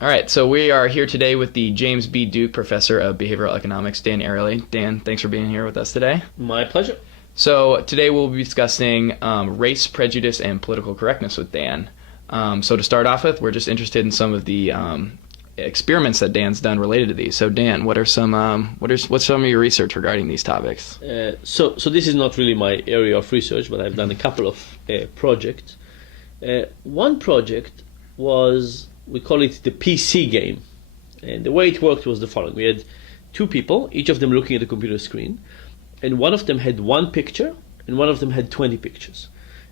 All right, so we are here today with the James B. Duke Professor of Behavioral Economics, Dan Ariely. Dan, thanks for being here with us today. My pleasure. So today we'll be discussing race, prejudice, and political correctness with Dan. So to start off with, we're just interested in some of the experiments that Dan's done related to these. So Dan, what's some of your research regarding these topics? So this is not really my area of research, but I've done a couple of projects. One project was, we call it the PC game. And the way it worked was the following. We had two people, each of them looking at the computer screen, and one of them had one picture, and one of them had 20 pictures.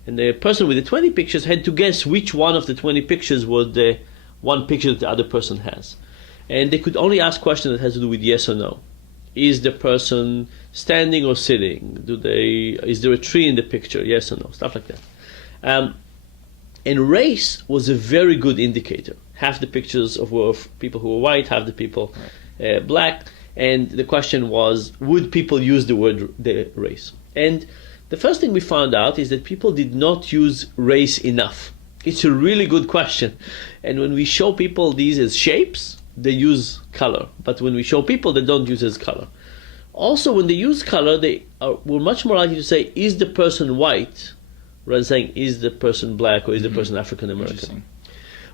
And the person with the 20 pictures had to guess which one of the 20 pictures was the one picture that the other person has. And they could only ask questions that has to do with yes or no. Is the person standing or sitting? Is there a tree in the picture? Yes or no? Stuff like that. And race was a very good indicator. Half the pictures were of people who were white, half the people black. And the question was, would people use the race? And the first thing we found out is that people did not use race enough. It's a really good question. And when we show people these as shapes, they use color. But when we show people, they don't use as color. Also, when they use color, were much more likely to say, is the person white, rather than saying, is the person black or is the person African American?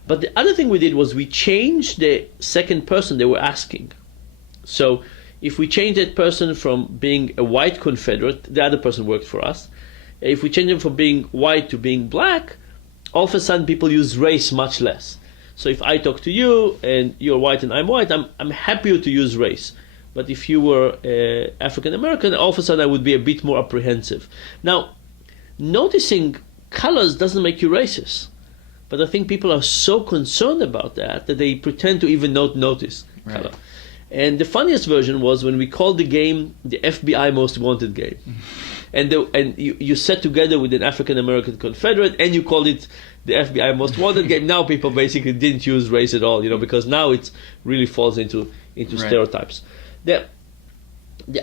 But the other thing we did was we changed the second person they were asking. So if we change that person from being a white Confederate, the other person worked for us. If we change them from being white to being black, all of a sudden people use race much less. So if I talk to you and you're white and I'm white, I'm happier to use race. But if you were African American, all of a sudden I would be a bit more apprehensive. Now, noticing colors doesn't make you racist. But I think people are so concerned about that they pretend to even not notice color. And the funniest version was when we called the game the FBI Most Wanted game. And you sat together with an African American Confederate and you called it the FBI Most Wanted game. Now people basically didn't use race at all, because now it really falls into stereotypes. The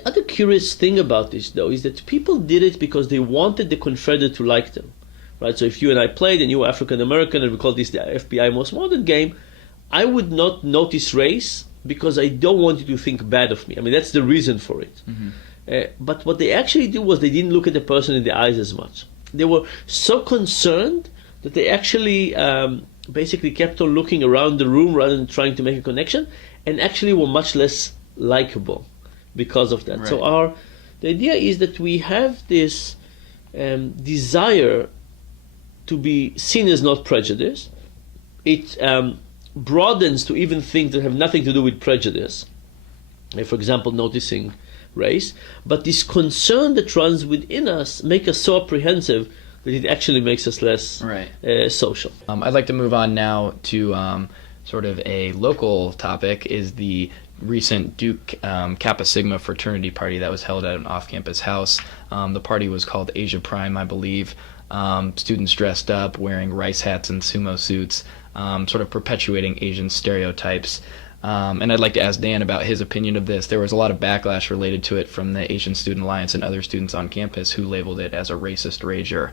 other curious thing about this, though, is that people did it because they wanted the Confederate to like them. Right? So if you and I played and you were African American and we called this the FBI Most Wanted game, I would not notice race because I don't want you to think bad of me. I mean, that's the reason for it. But what they actually did was they didn't look at the person in the eyes as much. They were so concerned that they actually basically kept on looking around the room rather than trying to make a connection, and actually were much less likable because of that. Right. So the idea is that we have this desire to be seen as not prejudiced. It broadens to even things that have nothing to do with prejudice. For example, noticing race. But this concern that runs within us make us so apprehensive that it actually makes us less social. I'd like to move on now to sort of a local topic, is the recent Duke Kappa Sigma fraternity party that was held at an off-campus house. The party was called Asia Prime, I believe. Students dressed up, wearing rice hats and sumo suits, sort of perpetuating Asian stereotypes. And I'd like to ask Dan about his opinion of this. There was a lot of backlash related to it from the Asian Student Alliance and other students on campus who labeled it as a racist rager.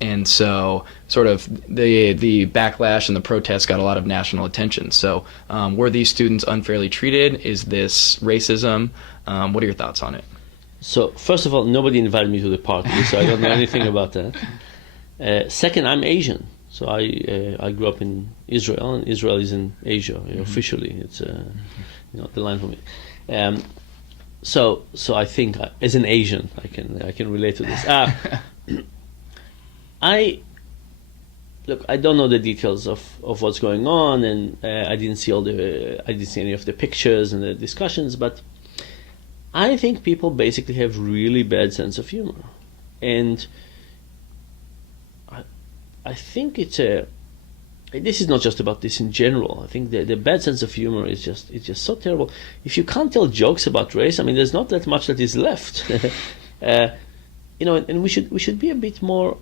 And so sort of the backlash and the protests got a lot of national attention. So were these students unfairly treated? Is this racism? What are your thoughts on it? So first of all, nobody invited me to the party, so I don't know anything about that. Second, I'm Asian. So I grew up in Israel, and Israel is in Asia officially. It's the line for me. So I think as an Asian, I can relate to this. I don't know the details of what's going on, and I didn't see any of the pictures and the discussions, but I think people basically have really bad sense of humor, and I think this is not just about this in general. I think the bad sense of humor is just so terrible. If you can't tell jokes about race, I mean, there's not that much that is left. And we should be a bit more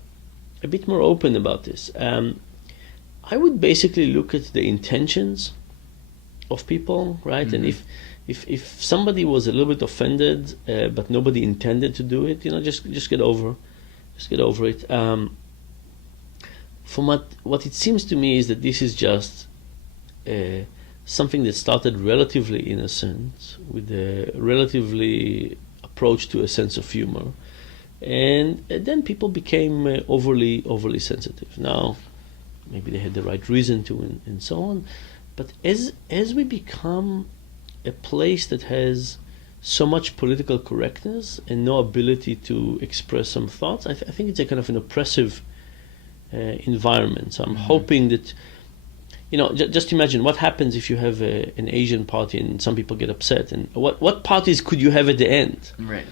open about this. I would basically look at the intentions of people, right? Mm-hmm. And if somebody was a little bit offended, but nobody intended to do it, just get over it. From what it seems to me is that this is just something that started relatively innocent with a relatively approach to a sense of humor, and then people became overly sensitive. Now, maybe they had the right reason to, and so on. But as we become a place that has so much political correctness and no ability to express some thoughts, I think it's a kind of an oppressive environment. So I'm hoping that, just imagine what happens if you have an Asian party and some people get upset, and what parties could you have at the end? Right.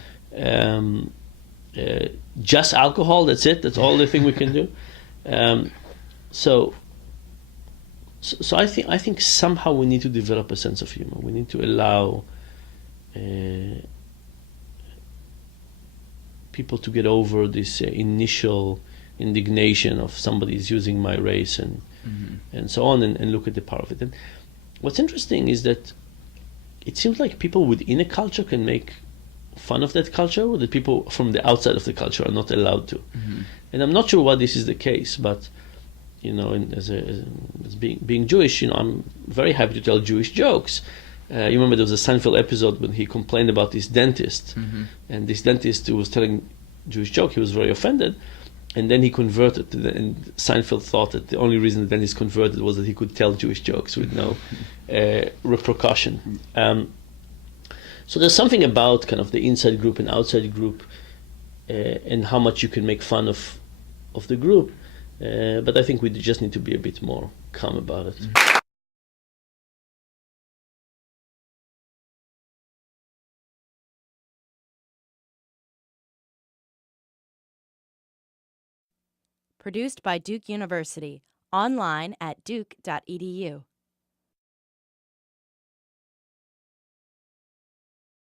Just alcohol, that's it, that's all the thing we can do. So I think somehow we need to develop a sense of humor. We need to allow people to get over this initial indignation of somebody's using my race and so on, and look at the power of it. And what's interesting is that it seems like people within a culture can make fun of that culture, or that people from the outside of the culture are not allowed to. And I'm not sure why this is the case, but as being Jewish, I'm very happy to tell Jewish jokes. You remember there was a Seinfeld episode when he complained about this dentist, and this dentist who was telling Jewish joke, he was very offended, and then he converted. And Seinfeld thought that the only reason the dentist converted was that he could tell Jewish jokes with no repercussion. So there's something about kind of the inside group and outside group, and how much you can make fun of the group. But I think we just need to be a bit more calm about it. Produced by Duke University, online at duke.edu.